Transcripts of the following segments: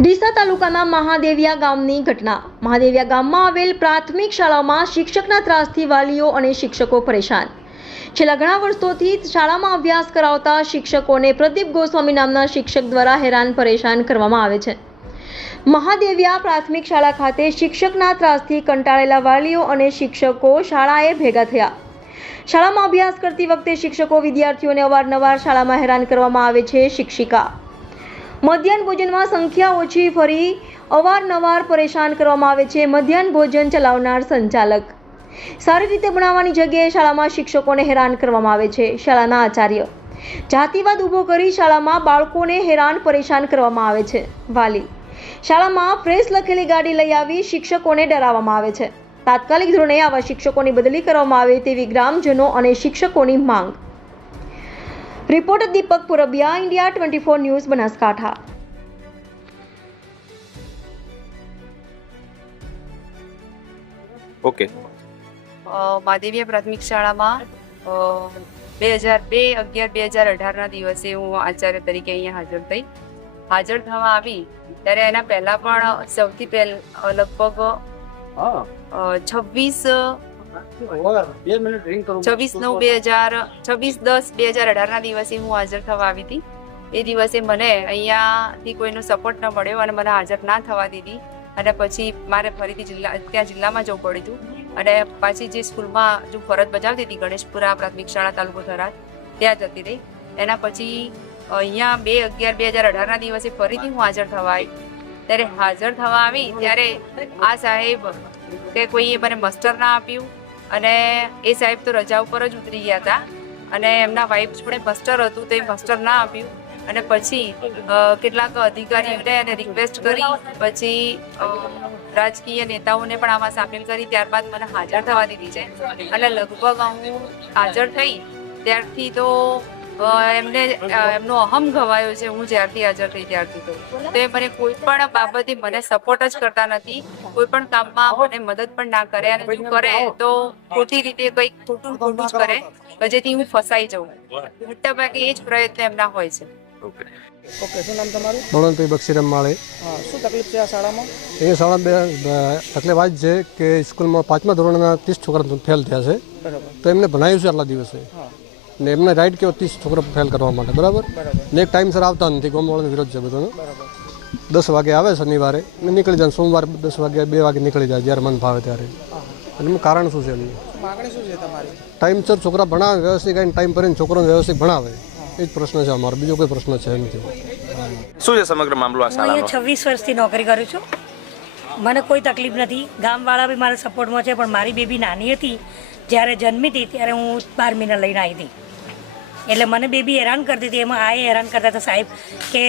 ડીસા તાલુકાના મહાદેવિયા ગામની ઘટના। મહાદેવિયા ગામમાં આવેલ પ્રાથમિક શાળામાં શિક્ષકના ત્રાસથી વાલીઓ અને શિક્ષકો પરેશાન। છેલ્લા ઘણા વર્ષોથી શાળામાં અભ્યાસ કરાવતા શિક્ષકોને પ્રદીપ ગોસ્વામી નામના શિક્ષક દ્વારા હેરાન પરેશાન કરવામાં આવે છે। મહાદેવિયા પ્રાથમિક શાળા ખાતે શિક્ષકના ત્રાસથી કંટાળેલા વાલીઓ અને શિક્ષકો શાળાએ ભેગા થયા। શાળામાં અભ્યાસ કરતી વખતે શિક્ષકો વિદ્યાર્થીઓને અવારનવાર શાળામાં હેરાન કરવામાં આવે છે। શિક્ષિકા મધ્યાહન ભોજનમાં સંખ્યા ઓછી ફરી અવારનવાર પરેશાન કરવામાં આવે છે। મધ્યાહન ભોજન ચલાવનાર સંચાલક સારી રીતે ભણાવવાની જગ્યાએ શાળામાં શિક્ષકોને હેરાન કરવામાં આવે છે। શાળાના આચાર્ય જાતિવાદ ઊભો કરી શાળામાં બાળકોને હેરાન પરેશાન કરવામાં આવે છે। વાલી શાળામાં પ્રેસ લખેલી ગાડી લઈ આવી શિક્ષકોને ડરાવવામાં આવે છે। તાત્કાલિક ધોરણે આવા શિક્ષકોની બદલી કરવામાં આવે તેવી ગ્રામજનો અને શિક્ષકોની માંગ। Reporter Deepak Purbiya, India 24 news, Banaskantha. ઓકે મહાદેવિયા પ્રાથમિક શાળામાં 2002-11-2018ના દિવસે હું આચાર્ય તરીકે અહીંયા હાજર થવા આવી ત્યારે એના પહેલાં પણ સૌથી પહેલાં લગભગ 26/10/2018ના દિવસે હું હાજર થવા આવી હતી। એ દિવસે મને અહીંયાથી કોઈનો સપોર્ટ ન મળ્યો અને મને હાજર ના થવા દીધી અને પછી મારે ફરીથી ત્યાં જિલ્લામાં જવું પડ્યું હતું અને પાછી જે સ્કૂલમાં જો ફરજ બજાવતી હતી ગણેશપુરા પ્રાથમિક શાળા તાલુકો થરાદ ત્યાં જતી રહી। એના પછી અહીંયા 2/11/2018ના દિવસે ફરીથી હું હાજર થવા આવી। ત્યારે હાજર થવા આવી ત્યારે આ સાહેબ કે કોઈએ મને મસ્ટર ના આપ્યું અને એ સાહેબ તો રજા ઉપર જ ઉતરી ગયા હતા અને એમના વાઇફ જોડે મસ્ટર હતું તો એ મસ્ટર ના આપ્યું અને પછી કેટલાક અધિકારીઓને એને રિક્વેસ્ટ કરી પછી રાજકીય નેતાઓને પણ આમાં સામેલ કરી ત્યારબાદ મને હાજર થવા દીધી છે અને લગભગ હું હાજર થઈ ત્યારથી તો એમનો અહમ ગવાયો છે। હું જ્યારથી હાજર થઈ ત્યારથી તો એ મને કોઈ પણ બાબતે મને સપોર્ટ જ કરતા નથી, કોઈ પણ કામમાં મને મદદ પણ ના કરે અને જો કરે તો ખોટી રીતે કંઈક ખોટું જ કરે જેથી હું ફસાઈ જાઉં। મોટાભાગે એ જ પ્રયત્ન એમના હોય છે। ઓકે શું નામ તમારું? મોહનભાઈ બક્ષીરામ માળે। શું તકલીફ છે આ શાળામાં? એ શાળા તકલીફ આ જ છે કે સ્કૂલમાં 5મા ધોરણના 30 છોકરા ફેલ થયા છે, બરાબર, તો એમને ભણાવ્યું છે આટલા દિવસે ને એમને રાઈટ કેવો 30 છોકરા ફેલ કરવા માટે, બરાબર, ને એક ટાઈમસર આવતા નથી, ગામવાળાનો વિરોધ છે બધાનો। 10 વાગે આવે શનિવારે ને નીકળી જાય, સોમવારે 10 વાગે 2 વાગે નીકળી જાય જ્યારે મન ભાવે ત્યારે। એનું કારણ શું છે? એમની માગણી શું છે તમારી? ટાઈમસર છોકરા ભણાવે, વ્યવસ્થિત કરીને ટાઈમ ભરીને છોકરાને વ્યવસ્થિત ભણાવે, એ જ પ્રશ્ન છે અમારો, બીજો કોઈ પ્રશ્ન છે નથી। શું છે સમગ્ર મામલો આ શાળાનો? હું 26 વર્ષથી નોકરી કરું છું, મને કોઈ તકલીફ નથી, ગામવાળા બી મારા સપોર્ટમાં છે, પણ મારી બેબી નાની હતી જ્યારે જન્મી હતી ત્યારે હું 12 મહિના લઈને આવી હતી એટલે મને બેબી હેરાન કરતી હતી। એમાં આ હેરાન કરતા હતા સાહેબ કે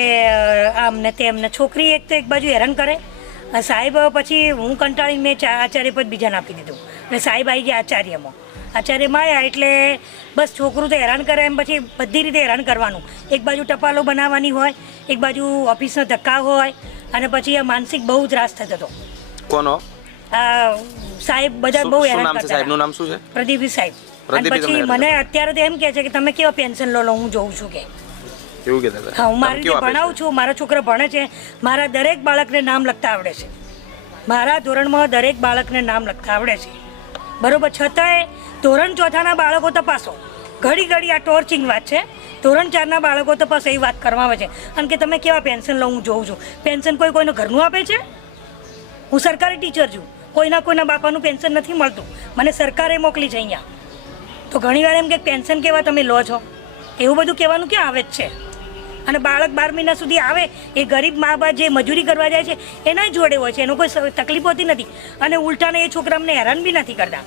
આમને તેમને, છોકરી એક તો એક બાજુ હેરાન કરે અને સાહેબ પછી હું કંટાળીને મેં આચાર્ય પદ બીજાને આપી દીધું અને સાહેબ આવી ગયા આચાર્યમાં આવ્યા એટલે બસ છોકરું તો હેરાન કરે એમ પછી બધી રીતે હેરાન કરવાનું। એક બાજુ ટપાલો બનાવવાની હોય, એક બાજુ ઓફિસનો ધક્કા હોય અને પછી આ માનસિક બહુ ત્રાસ થતો હતો। કોનો? સાહેબ બધા બહુ હેરાન કરતા। સાહેબનું નામ શું છે? પ્રદીપભાઈ સાહેબ। અને પછી મને અત્યારે તો એમ કહે છે કે તમે કેવા પેન્શન લો, હું જોઉં છું કે એવું કહેતા હતા? હા, હું મારી રીતે ભણાવું છું, મારા છોકરા ભણે છે, મારા દરેક બાળકને નામ લખતા આવડે છે, મારા ધોરણમાં દરેક બાળકને નામ લખતા આવડે છે, બરોબર। છતાંય ધોરણ 4ના બાળકો તપાસો, ઘડી આ ટોર્ચિંગ વાત છે, ધોરણ 4ના બાળકો તપાસો એ વાત કરવામાં આવે છે અને કે તમે કેવા પેન્શન લો, હું જોઉં છું। પેન્શન કોઈનું ઘરનું આપે છે? હું સરકારી ટીચર છું, કોઈના બાપાનું પેન્શન નથી મળતું, મને સરકારે મોકલી છે અહીંયા, તો ઘણીવાર એમ કે પેન્શન કેવા તમે લો છો, એવું બધું કહેવાનું ક્યાં આવે જ છે। અને બાળક 12 મહિના સુધી આવે એ ગરીબ મા બાપ જે મજૂરી કરવા જાય છે એના જોડે હોય છે, એનો કોઈ તકલીફ હોતી નથી અને ઉલટાને એ છોકરા અમને હેરાન બી નથી કરતા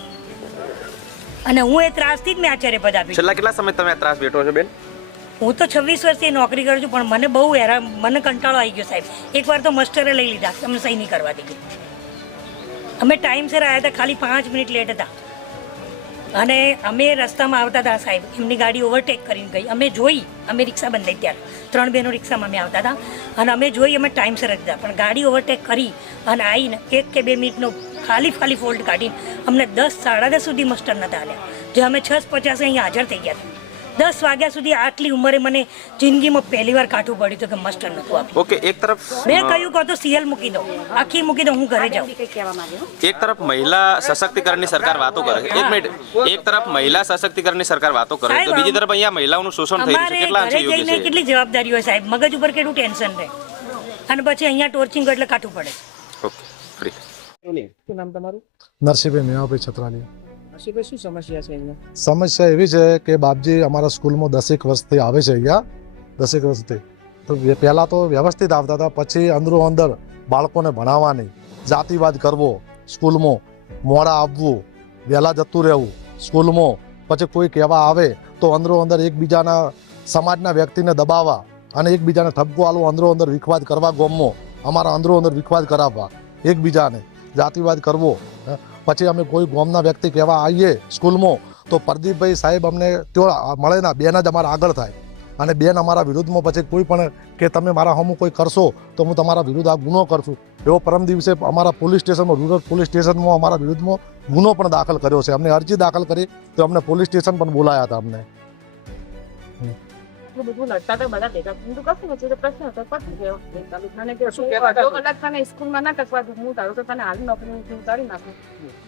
અને હું એ ત્રાસથી જ મેં આચાર્ય પદ આપી। છેલ્લા કેટલા સમય તમે આ ત્રાસ વેઠો છો બેન? હું તો 26 વર્ષથી નોકરી કરું છું, પણ મને બહુ હેરાન, મને કંટાળો આવી ગયો સાહેબ। એકવાર તો મસ્ટરે લઈ લીધા, તમને સહી નહીં કરવા દીધી। અમે ટાઈમસર આવ્યા હતા, ખાલી 5 મિનિટ લેટ હતા અને અમે રસ્તામાં આવતા હતા, સાહેબ એમની ગાડી ઓવરટેક કરીને ગઈ, અમે જોઈ, અમે રિક્ષા બંધાઈ ત્યારે 3 બહેનો રિક્ષામાં અમે આવતા હતા અને અમે જોઈ, અમે ટાઈમસર જ હતા, પણ ગાડી ઓવરટેક કરી અને આવીને 1 કે 2 મિનિટનો ખાલી ફોલ્ટ કાઢીને અમને 10 સાડા 10 સુધી મસ્ટર નહોતા આવ્યા, જે અમે 6:50 અહીંયા હાજર થઈ ગયા હતા। 10 વાગ્યા સુધી આટલી ઉંમરે મને જિંદગીમાં પહેલી વાર કાઠું પડ્યું હતું કે માસ્ટર નહોતું આપ્યું. ઓકે, એક તરફ મેં કહ્યું કહો તો સીએલ મૂકી દો, આખી મૂકી દો, હું ઘરે જાઉં. એક તરફ મહિલા સશક્તિકરણની સરકાર વાતો કરે છે. એક મિનિટ, એક તરફ મહિલા સશક્તિકરણની સરકાર વાતો કરે છે, તો બીજી તરફ અહીંયા મહિલાઓનું શોષણ થઈ રહ્યું છે. અમારે કેટલા અંશે ઘરે યોગ્ય જઈને છે? કેટલી જવાબદારી હોય સાહેબ, મગજ ઉપર કેટલું ટેન્શન રહે, અને પછી અહીંયા ટોર્ચિંગ એટલે કાઠું પડે. Okay, free. શું નામ તમારું? નરસિંહભાઈ મેવાભાઈ છત્રાલી. હર્ષિભાઈ, શું સમસ્યા છે અહીંયા? સમસ્યા એવી છે કે બાપજી અમારા સ્કૂલમાં 10 વર્ષથી આવે છે અહીંયા, 10 વર્ષથી. તો પહેલાં તો વ્યવસ્થિત આવતા હતા, પછી અંદરો અંદર બાળકોને ભણાવવાની, જાતિવાદ કરવો સ્કૂલમાં, મોડા આવવું, વહેલા જતું રહેવું સ્કૂલમાં, પછી કોઈ કહેવા આવે તો અંદરો અંદર એકબીજાના સમાજના વ્યક્તિને દબાવવા અને એકબીજાને ઠપકો આલવો, અંદરો અંદર વિખવાદ કરવા ગામમાં, અમારા અંદરો અંદર વિખવાદ કરાવવા એકબીજાને, જાતિવાદ કરવો. પછી અમે કોઈ ગામના વ્યક્તિ કહેવા આવીએ સ્કૂલમાં તો પ્રદીપભાઈ સાહેબ અમને ત્યાં મળે ના, બેન જ અમારા આગળ થાય, અને બેન અમારા વિરુદ્ધમાં પછી કોઈ પણ કે તમે મારા હમું કોઈ કરશો તો હું તમારા વિરુદ્ધ આ ગુનો કરશું, એવો પરમ દિવસે અમારા પોલીસ સ્ટેશનમાં, રૂરલ પોલીસ સ્ટેશનમાં અમારા વિરુદ્ધમાં ગુનો પણ દાખલ કર્યો છે. અમને અરજી દાખલ કરી તો અમને પોલીસ સ્ટેશન પણ બોલાયા હતા અમને. બધું લડતા તો બધા ભેગા બીજું કશું નથી, તો પ્રશ્ન હતો પતી ગયો. મને કે શું કહેતા હતા? અડધો કલાક તને સ્કૂલમાં ના ટકવા દઉં, હું તારું તો તને હાલ નોકરી ઉતારી નાખું.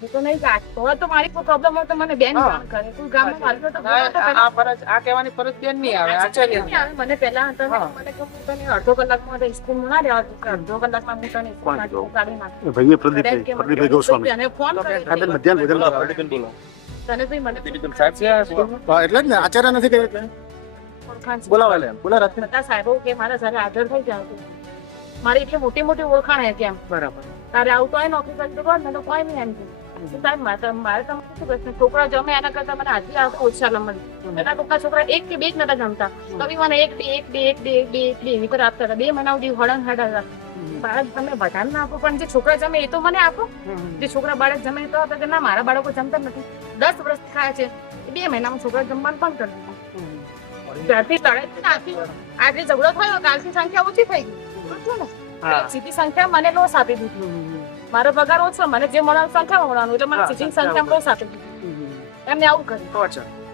હું તો નહીં કાઢ તો તો મારી કોઈ પ્રોબ્લેમ હોય તો મને બેન જાણ કરે, કોઈ ગામમાં મારી તો આ ફરજ, આ કહેવાની ફરજ બેન નહીં આવે, આચાર્ય નહીં આવે. મને પહેલા હતા ને, મને કહ્યું હું તને અડધો કલાકમાં સ્કૂલમાં ના રહેવા દઉં, અડધો કલાકમાં હું તને સ્કૂલમાંથી ઉતારી નાખું. ભાઈએ પ્રદીપભાઈ ગોસ્વામી અને ફોન કરે ખાતે મધ્યાહન ભોજન તને ભાઈ મને એટલે જ ને આચાર્ય નથી કર્યું એટલે ઓળખાણ છે. બોલાવા લે બોલા બધા સાહેબો કે મારા ઘરે હાજર થઈ જાવ, મારી એટલી મોટી મોટી ઓળખાણ હે કેમ બરાબર. તારે આવતો હોય નોકરી કરી દો ને, તો કોઈ નહીં એમ કે સાહેબ મારે તમે શું પ્રશ્ન, છોકરા જમે એના કરતા મને હાજી આવતો ઓછા લમણ. એના ટૂંકા છોકરા એક કે બે જ નતા જમતા, કવિ મને એક બે એવી પર આપતા હતા. 2 મહિના સુધી હળંગ હાડા હતા. બાળક તમે બધાને ના આપો, પણ જે છોકરા જમે એ તો મને આપો. જે છોકરા બાળક જમે એ તો આપે કે ના, મારા બાળકો જમતા જ નથી. 10 વર્ષ ખાય છે, 2 મહિનામાં છોકરા જમવાનું પણ કરી દીધું. ત્યારથી લડાઈ નાખી, આજે ઝઘડો થયો, કાલથી સંખ્યા ઓછી થઈ ગઈ. સીધી સંખ્યા મને લોસ આપી દીધી. મારો પગાર ઓછો, મને જે મળવાનું સંખ્યા મળવાનું, એટલે મને સીધી સંખ્યા લોસ આપી દીધી. એમને આવું કર્યું,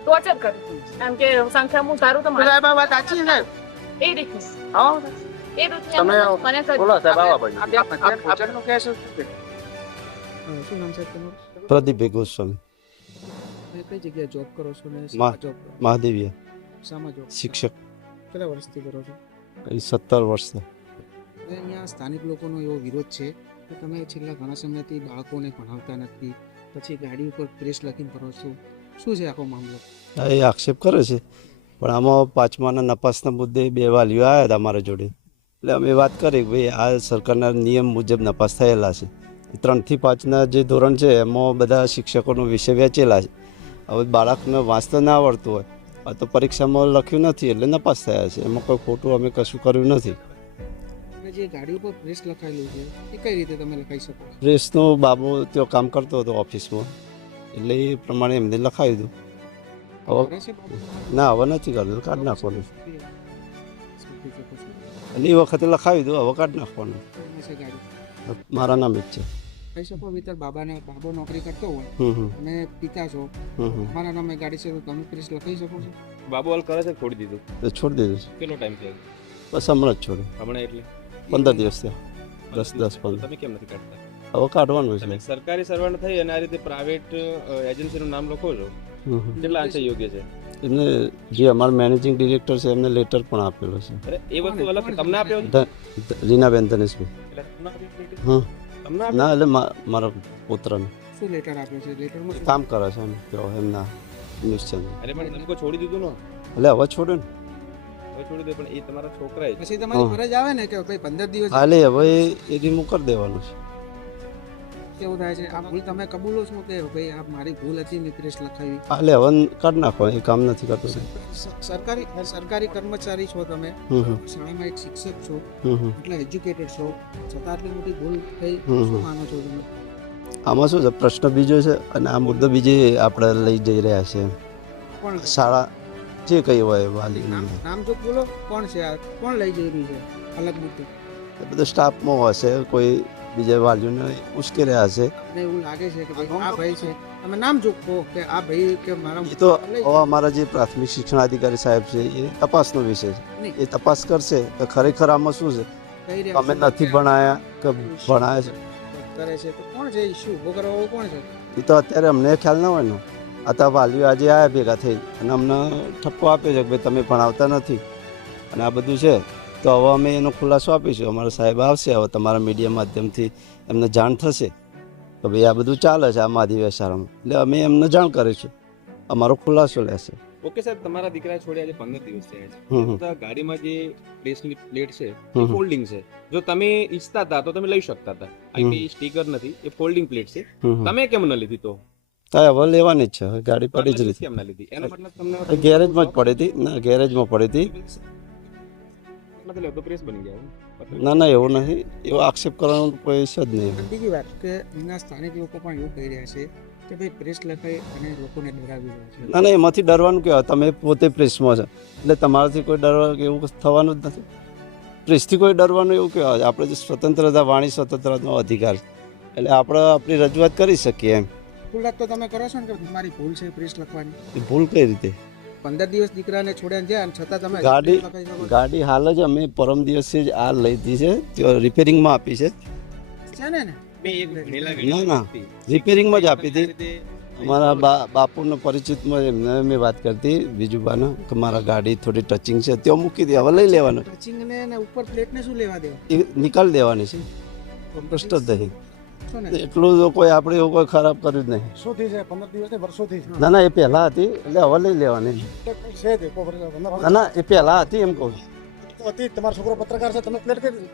ટોર્ચર કર્યું. એમ કે સંખ્યા હું તારું તો મારે વાત સાચી છે સાહેબ. એ રીતનું એ રીતનું તમે મને કર્યું. બોલો સાહેબ, આવો ભાઈ. ભોજનનું કહે છે. શું નામ છે તમારું? પ્રદીપભાઈ ગોસ્વામી, કઈ જગ્યાએ જોબ કરો છો ને મા- જોબ મહાદેવીય શામાં જોબ? શિક્ષક, કેટલા વર્ષથી કરો છો? 17 વર્ષના. હવે અહીંયા સ્થાનિક લોકોનો એવો વિરોધ છે કે તમે છેલ્લા ઘણા સમયથી બાળકોને ભણાવતા નથી, પછી ગાડી ઉપર પ્રેસ લખીને કરો છો. શું છે આખો મામલો? એ આક્ષેપ કરે છે, પણ આમાં 5માના નપાસના મુદ્દે 2 વાલીઓ આવ્યા હતા અમારા જોડે, એટલે અમે વાત કરી કે ભાઈ આ સરકારના નિયમ મુજબ નપાસ થયેલા છે. 3 થી 5ના જે ધોરણ છે એમાં બધા શિક્ષકોનો વિષય વેચેલા છે. હવે બાળકને વાંચતા ના આવડતું હોય, આ તો પરીક્ષામાં લખ્યું નથી એટલે નપાસ થયા છે, એમાં કોઈ ખોટું અમે કશું કર્યું નથી. અને જે ગાડી ઉપર પ્રેસ લખાયેલું છે એ કઈ રીતે તમે લખાઈ શકો? પ્રેસનો બાબુ ત્યાં કામ કરતો હતો ઓફિસમાં, એટલે એ પ્રમાણે એમને લખાવી દઉં. હવે કરે છે બાબુ? ના, હવે નથી કરતું, કાઢી નાખવાનું. સ્કૂટી છે પછી? એટલે એ વખતે લખાવી દઉં, હવે કાઢી નાખવાનું. કોની છે ગાડી? મારા નામ જ છે. કહી શકો મિત્ર, બાબો નોકરી કરતો હોય હમ હમ અને પિતા છો, હમ હમ. તમારા નામે ગાડી છે તો તમે પ્રેસ લખાઈ શકો છો? બાબુ હાલ કરે છે, છોડી દીધું. તો છોડી દીધું છે. કેટલો ટાઈમ થયો? બસ હમણાં જ છોડ્યું, હમણાં એટલે 15 દિવસ થયા. 10-15. તમે કેમ નથી કાઢતા? હવે કાઢવાનું છે. તમે સરકારી સર્વન્ટ થઈ અને આ રીતે પ્રાઇવેટ એજન્સીનું નામ લખો છો, હમ હમ. કેટલા અંશે યોગ્ય છે? એમને જે અમારા મેનેજિંગ ડિરેક્ટર છે એમને લેટર પણ આપેલો છે. અરે એ વસ્તુ અલગ છે. તમને આપ્યો છે? રીનાબેન ધનેશભાઈ. એટલે તમને આપ્યો છે? હા, તમને આપ્યો? ના એટલે મારા પુત્રને શું લેટર આપ્યો છે? લેટરમાં શું? કામ કરે છે એમ કહો એમના ન્યૂઝ ચેનલ. અરે પણ તમે કોઈ છોડી દીધું ને? એટલે હવે છોડ્યું ને. હવે છોડી દો, પણ એ તમારા છોકરા જ. પછી તમારી હા. ફરજ આવે ને કે ભાઈ 15 દિવસ હાલે હવે એ રિમૂવ કરી દેવાનું છે. કેવું થાય છે? આ ભૂલ તમે કબૂલો છો કે ભાઈ આ મારી ભૂલ હતી મેં પ્રેસ લખાવી? હાલે હવે કાઢી નાખો, એ કામ નથી કરતું. સરકારી કર્મચારી છો તમે, હમ હમ શાળામાં એક શિક્ષક છો, હમ હમ. એટલે એજ્યુકેટેડ છો, છતાં આટલી મોટી ભૂલ થઈ, હમ. શું માનો છો તમે? આમાં શું છે, પ્રશ્ન બીજો છે અને આ મુદ્દો બીજે આપણે લઈ જઈ રહ્યા છે. કોણ શાળા જે કઈ હોય વાલી, નામ તો બોલો, કોણ છે આ? કોણ લઈ જઈ રહ્યું છે? અલગ મુદ્દો. એ બધો સ્ટાફમાં હશે, કોઈ બીજા વાલીઓને ઉશ્કેર્યા હશે. અને એવું લાગે છે કે ભાઈ આ ભાઈ છે તમે નામ જો કહો કે આ ભાઈ કે મારા એ તો લઈ હવે અમારા જે પ્રાથમિક શિક્ષણાધિકારી સાહેબ છે એ તપાસનો વિષય છે. એ તપાસ કરશે કે ખરેખર આમાં શું છે, કહી રહ્યા અમે છો. નથી ભણાયા કે ભણાયા છે. કરે છે તો કોણ છે ઇશ્યુ ઉભો કરવા વાળું કોણ છે? એ તો અત્યારે અમને ખ્યાલ ના હોય ને. આ તો વાલીઓ આજે આવ્યા ભેગા થઈ અને અમને ઠપકો આપ્યો છે કે ભાઈ તમે ભણાવતા નથી અને આ બધું છે. તો હવે અમે એનો ખુલાસો આપીશું. અમારા સાહેબ આવશે, હવે તમારા મીડિયા માધ્યમથી એમને જાણ થશે કે ભાઈ આ બધું ચાલે છે આ મહાદેવિયા શાળામાં, એટલે અમે એમને જાણ કરીશું, અમારો ખુલાસો લેશે. ઓકે સાહેબ, તમારા દીકરા છોડ્યા આજે 15 દિવસ થયા છે. હમ હમ. તો આ ગાડીમાં જે પ્લેસની પ્લેટ છે હમ. ફોલ્ડિંગ છે. જો તમે ઈચ્છતા હતા તો તમે લઈ શકતા હતા. અહીં સ્ટીકર નથી, એ ફોલ્ડિંગ પ્લેટ છે. હમ. તમે કેમ ન લીધી તો? હા, હવે લેવાની જ છે. હવે ગાડી પડી જ રહી કેમ ના લીધી? એનો મતલબ તમને ગેરેજમાં જ પડી હતી. ના, ગેરેજમાં પડી હતી. મતલબ તો પ્રેસ બની ગયા. ના ના, એવું નથી. એવો આક્ષેપ કરવાનો કોઈ છે જ નહીં. બીજી વાત કે અહીંના સ્થાનિક લોકો પણ એવું કહી રહ્યા છે કે ભાઈ પ્રેસ લખાઈ અને લોકોને ડરાવી રહ્યા છે. ના ના, એમાંથી ડરવાનું કહેવાય. તમે પોતે પ્રેસમાં છો એટલે તમારાથી કોઈ ડરવા કે એવું થવાનું જ નથી. પ્રેસથી કોઈ ડરવાનું એવું કહેવાય. આપણે જે સ્વતંત્રતા, વાણી સ્વતંત્રતાનો અધિકાર છે એટલે આપણે આપણી રજૂઆત કરી શકીએ એમ. ખુલ્લાત તો તમે કરો છો ને કે તમારી ભૂલ છે પ્રેસ લખવાની. એ ભૂલ કઈ રીતે? 15 દિવસ દીકરાને છોડ્યા છે અને છતાં તમે ગાડી press લખાઈ શકો છો. ગાડી હાલ જ અમે પરમ દિવસે જ આ લીધી છે, ત્યાં રિપેરિંગમાં આપી છે. છે ને બે એક ભણેલા ના ના, રિપેરિંગમાં જ આપી હતી. અમારા બાપુના પરિચિતમાં એમને મેં વાત કરતી બીજુબાને કે મારા ગાડી થોડી ટચિંગ છે, ત્યાં મૂકી દે, હવે લઈ લેવાનું. ટચિંગ ને ઉપર પ્લેટ ને શું લેવા દેવા? એ નિકાલ દેવાની છે, પ્રશ્ન જ નહીં. છો ને એટલું તો કોઈ આપણે એવું કોઈ ખરાબ કર્યું જ નહીં. શું થઈ છે 15 દિવસ વર્ષોથી છે ના ના, એ પહેલાં હતી એટલે હવે લઈ લેવાની. છે તે ના ના, એ પહેલાં હતી એમ કહું છું. તો હતી તમારો છોકરો પત્રકાર છે, તમે પ્લેટ કરી